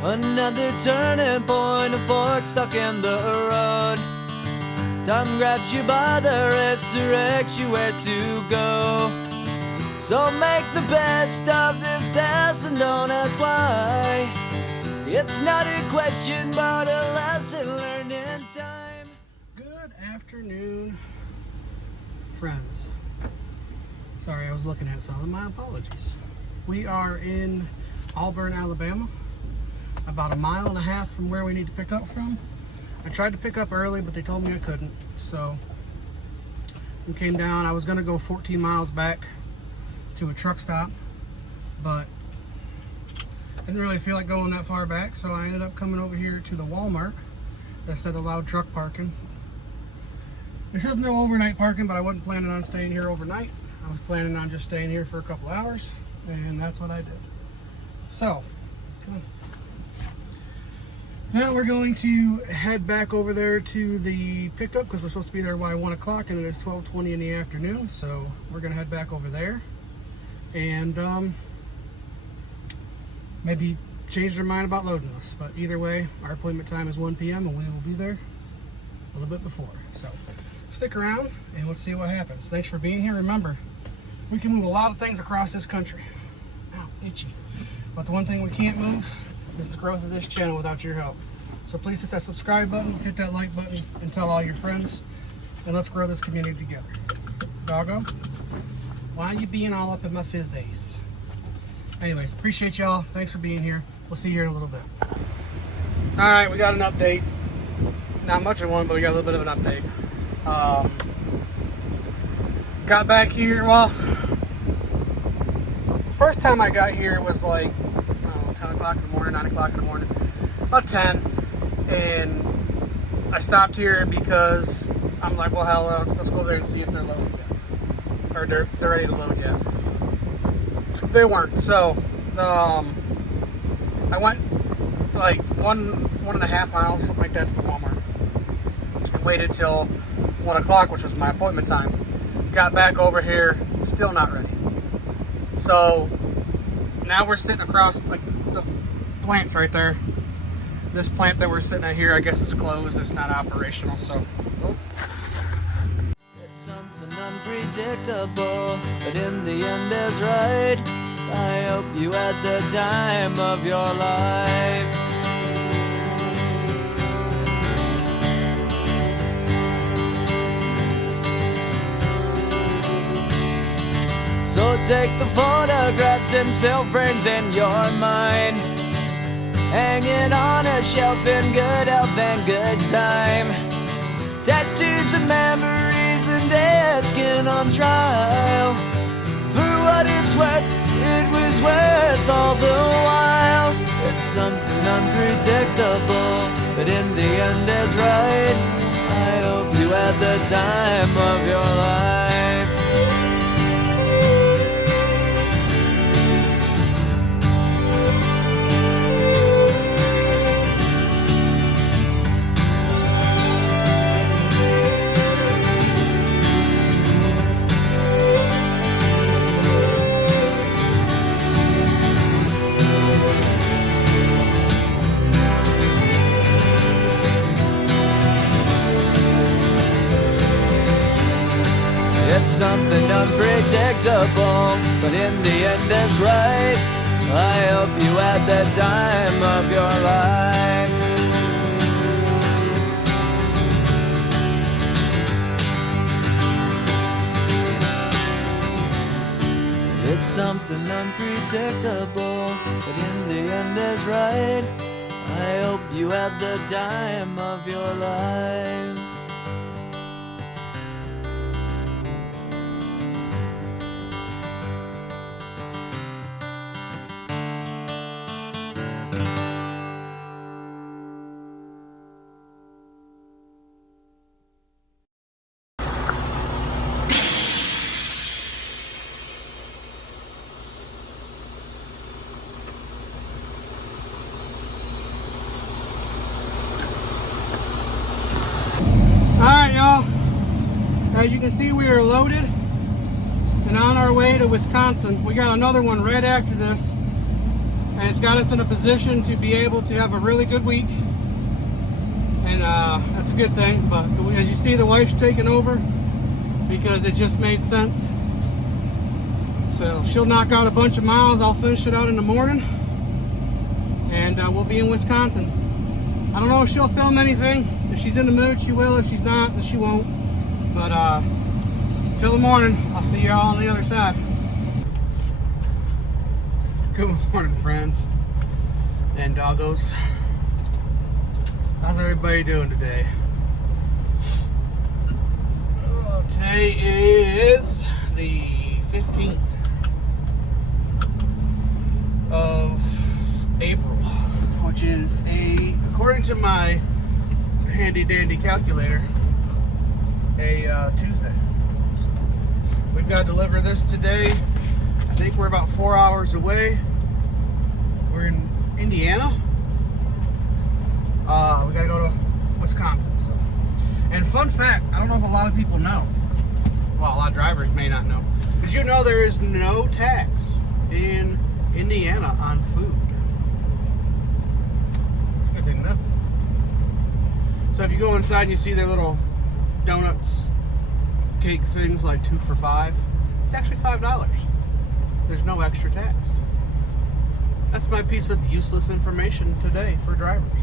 Another turning point, a fork stuck in the road. Time grabs you by the wrist, directs you where to go. So make the best of this test and don't ask why. It's not a question but a lesson learned in time. Good afternoon, friends. Sorry, I was looking at something. My apologies. We are in Auburn, Alabama, about 1.5 miles from where we need to pick up from. I tried to pick up early, but they told me I couldn't. So we came down. I was going to go 14 miles back to a truck stop, but I didn't really feel like going that far back. So I ended up coming over here to the Walmart that said allowed truck parking. It says no overnight parking, but I wasn't planning on staying here overnight. I was planning on just staying here for a couple hours, and that's what I did. So, come on. Now we're going to head back over there to the pickup because we're supposed to be there by 1 o'clock and it is 12:20 in the afternoon. So we're going to head back over there and maybe change their mind about loading us. But either way, our appointment time is 1 p.m. and we will be there a little bit before. So stick around and let's see what happens. Thanks for being here. Remember, we can move a lot of things across this country. Ow, itchy. But the one thing we can't move is the growth of this channel without your help. So please hit that subscribe button, hit that like button, and tell all your friends, and let's grow this community together. Doggo, why are you being all up in my fizz? Anyways, appreciate y'all. Thanks for being here. We'll see you here in a little bit. All right, we got an update. Not much of one, but we got a little bit of an update. Got back here, well, first time I got here was like 10 o'clock in the morning, 9 o'clock in the morning, about 10, and I stopped here because I'm like, well, hell, let's go there and see if they're loaded yet, or they're ready to load yet. They weren't, so I went like 1.5 miles, something like that, to the Walmart, and waited till 1 o'clock, which was my appointment time. Got back over here, still not ready. So now we're sitting across like the plant's right there. This plant that we're sitting at here, I guess it's closed. It's not operational. So, It's something unpredictable, but in the end is right. I hope you had the time of your life. So take the photographs and still frames in your mind, hanging on a shelf in good health and good time. Tattoos and memories and dead skin on trial. For what it's worth, it was worth all the while. It's something unpredictable, but in the end is right. I hope you had the time of your life. It's something unpredictable, but in the end it's right. I hope you had the time of your life. It's something unpredictable, but in the end is right. I hope you had the time of your life. Alright, y'all. As you can see, we are loaded and on our way to Wisconsin. We got another one right after this. and it's got us in a position to be able to have a really good week, and that's a good thing. But as you see, the wife's taking over because it just made sense. So she'll knock out a bunch of miles. I'll finish it out in the morning, and we'll be in Wisconsin. I don't know if she'll film anything. If she's in the mood, she will. If she's not, then she won't. But till the morning, I'll see you all on the other side. Good morning, friends and doggos. How's everybody doing today? Today is the 15th of April, which is according to my handy dandy calculator, a Tuesday. We've got to deliver this today. I think we're about 4 hours away. We're in Indiana. We got to go to Wisconsin. So. And fun fact, I don't know if a lot of people know. Well, a lot of drivers may not know. Did you know there is no tax in Indiana on food? It's a good thing to know. So if you go inside and you see their little donuts, cake things like 2 for $5, it's actually $5. There's no extra tax. That's my piece of useless information today for drivers.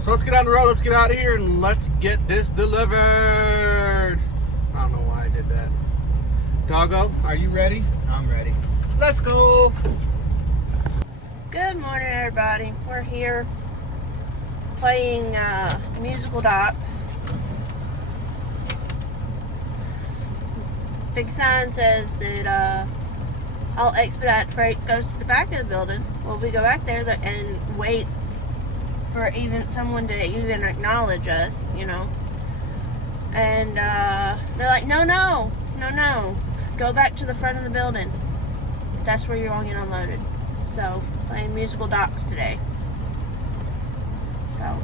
So let's get on the road, let's get out of here, and let's get this delivered. I don't know why I did that. Doggo, are you ready? I'm ready. Let's go. Good morning, everybody. We're here playing musical docks. Big sign says that all expedite freight goes to the back of the building. Well, we go back there and wait for someone to even acknowledge us, you know. And they're like, no, go back to the front of the building. That's where you're all getting unloaded. So, playing musical docks today. So.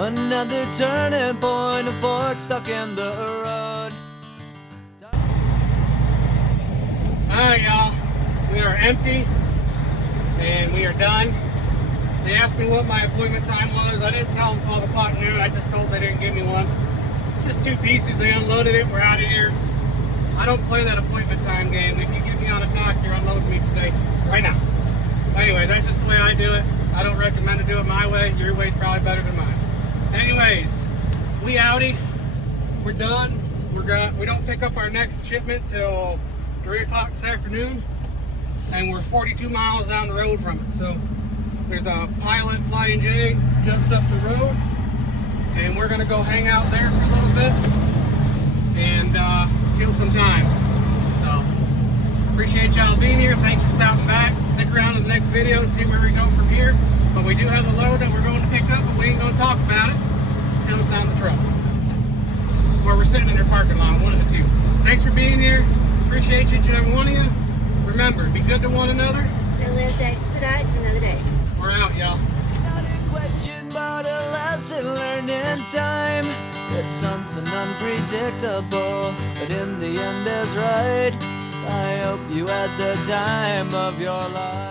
Another turning point, a fork stuck in the road. Alright, y'all. We are empty and we are done. They asked me what my appointment time was. I didn't tell them 12 o'clock noon. I just told them they didn't give me one. It's just 2 pieces. They unloaded it. We're out of here. I don't play that appointment time game. If you get me on a dock, you're unloading me today, right now. Anyway, that's just the way I do it. I don't recommend to do it my way. Your way's probably better than mine. Anyways, we outie. We're done. We don't pick up our next shipment till 3 o'clock this afternoon, and we're 42 miles down the road from it. So there's a Pilot Flying J just up the road, and we're gonna go hang out there for a little bit and kill some time. So appreciate y'all being here. Thanks for stopping back. Stick around in the next video and see where we go from here. But we do have a load that we're going to pick up, but we ain't going to talk about it until it's on the truck. So, or we're sitting in their parking lot, one of the two. Thanks for being here. Appreciate each and every one of you. Remember, be good to one another. And live to expedite another day. We're out, y'all. It's not a question, but a lesson learned in time. It's something unpredictable, but in the end is right. I hope you had the time of your life.